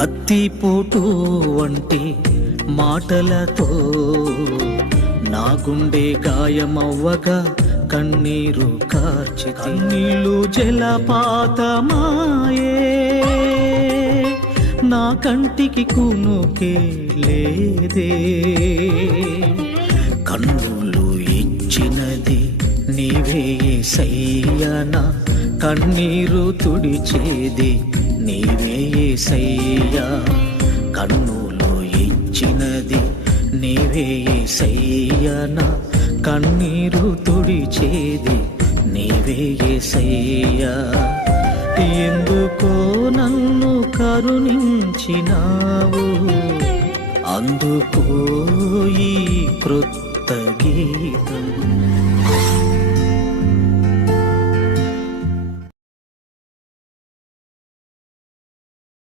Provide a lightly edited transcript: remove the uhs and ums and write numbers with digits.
కత్తిపోటు వంటి మాటలతో నా గుండె గాయమవ్వగా కన్నీరు కార్చి కన్నీళ్ళు జలపాతమాయే నా కంటికి కునుకే లేదే కన్నులు ఇచ్చినది నీవే యేసయ్యా నా కన్నీరు తుడిచేది నీవే యేసయ్యా కన్నులు ఇచ్చినది నీవే యేసయ్యా నా కన్నీరు తుడిచేది నీవే యేసయ్యా ఎందుకో నన్ను కరుణించినావు అందుకో ఈ కృత గీతం